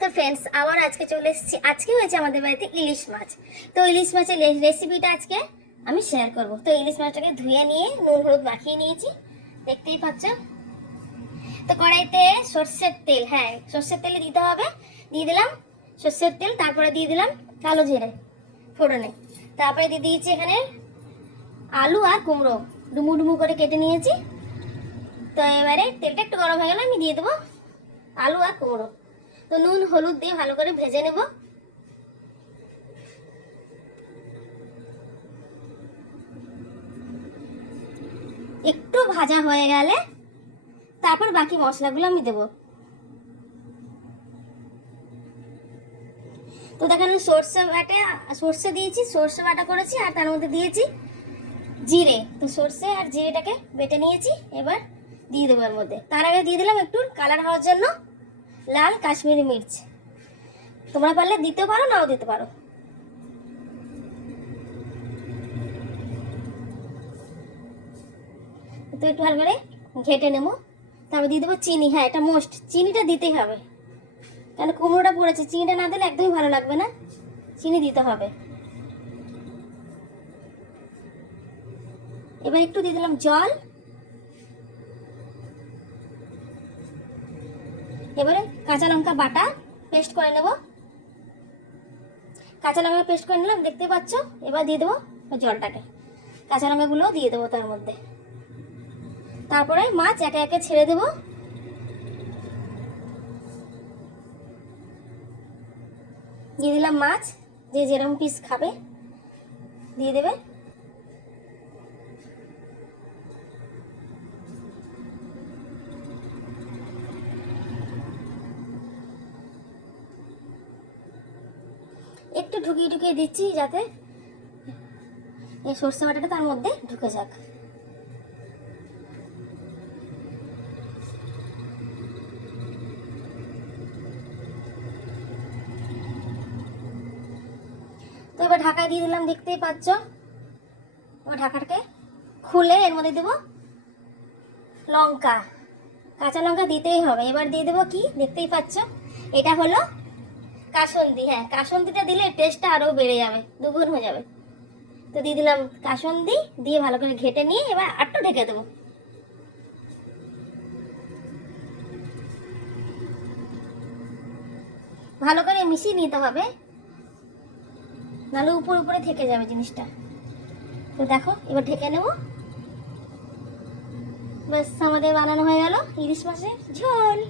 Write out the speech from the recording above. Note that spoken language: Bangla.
তো ফ্রেন্ডস আবার আজকে চলে এসেছি। আজকে হয়েছে আমাদের বাড়িতে ইলিশ মাছ। তো ইলিশ মাছের রেসিপিটা আজকে আমি শেয়ার করব। তো ইলিশ মাছটাকে ধুয়ে নিয়ে নুন হলুদ মাখিয়ে নিয়েছি, দেখতেই পাচ্ছ। তো কড়াইতে সর্ষের তেল, হ্যাঁ সর্ষের তেলে দিতে হবে, দিয়ে দিলাম সর্ষের তেল। তারপরে দিয়ে দিলাম কালো জিরে ফোড়নে। তারপরে দিয়ে দিয়েছি এখানে আলু আর কুমড়ো ডুমু ডুমু করে কেটে নিয়েছি। তো এবারে তেলটা একটু গরম হয়ে গেলে আমি দিয়ে দেবো আলু আর কুমড়ো। তো নুন হলুদ দিয়ে ভালো করে ভেজে নেব। একটু ভাজা হয়ে গেলে তারপর বাকি মশলাগুলো আমি দেব। তো দেখেন সর্ষে দিয়েছি, সর্ষে বাটা করেছি, আর তার মধ্যে দিয়েছি জিরে। তো সর্ষে আর জিরেটাকে বেটে নিয়েছি, এবার দিয়ে দেবো এর মধ্যে। তার আগে দিয়ে দিলাম একটু কালার হওয়ার জন্য লাল কাশ্মীরি মির্চ। তোমরা পারলে দিতে পারো, নাও দিতে পারো। তো একটু ভালো করে ঘেটে নেবো। তারপর দিয়ে দেবো চিনি। হ্যাঁ এটা মোস্ট, চিনিটা দিতেই হবে, কারণ কুমড়োটা পড়েছে, চিনিটা না দিলে একদমই ভালো লাগবে না, চিনি দিতে হবে। এবার একটু দিয়ে দিলাম জল। এবারে কাঁচা লঙ্কা বাটা পেস্ট করে নেব। কাঁচা লঙ্কা পেস্ট করে নিলাম, দেখতে পাচ্ছ। এবার দিয়ে দেবো জলটাকে, কাঁচা লঙ্কাগুলো দিয়ে দেবো তার মধ্যে। তারপরে মাছ একে একে ছেড়ে দেবো। দিয়ে দিলাম মাছ, যে যেরকম পিস খাবে দিয়ে দেবে। একটু ঢুকিয়ে ঢুকিয়ে দিচ্ছি যাতে এই সর্ষে বাটাটা তার মধ্যে ঢুকে যাক। তো এবার ঢাকা দিয়ে দিলাম, দেখতেই পাচ্ছ। এবার ঢাকাটাকে খুলে এর মধ্যে দেবো লঙ্কা, কাঁচা লঙ্কা দিতেই হবে। এবার দিয়ে দেবো কি, দেখতেই পাচ্ছ, এটা হলো কাসুন্দি। হ্যাঁ কাসুন্দিটা দিলে টেস্টটা আরও বেড়ে যাবে, দুগুণ হয়ে যাবে। তো দিয়ে দিলাম কাসুন্দি, দিয়ে ভালো করে ঘেটে নিয়ে এবার আটটু ঢেকে দেবো। ভালো করে মিশিয়ে নিতে হবে, নাহলে উপরে উপরে থেকে যাবে জিনিসটা। তো দেখো এবার ঢেকে নেব। ব্যাস আমাদের বানানো হয়ে গেল ইলিশ মাছের ঝোল।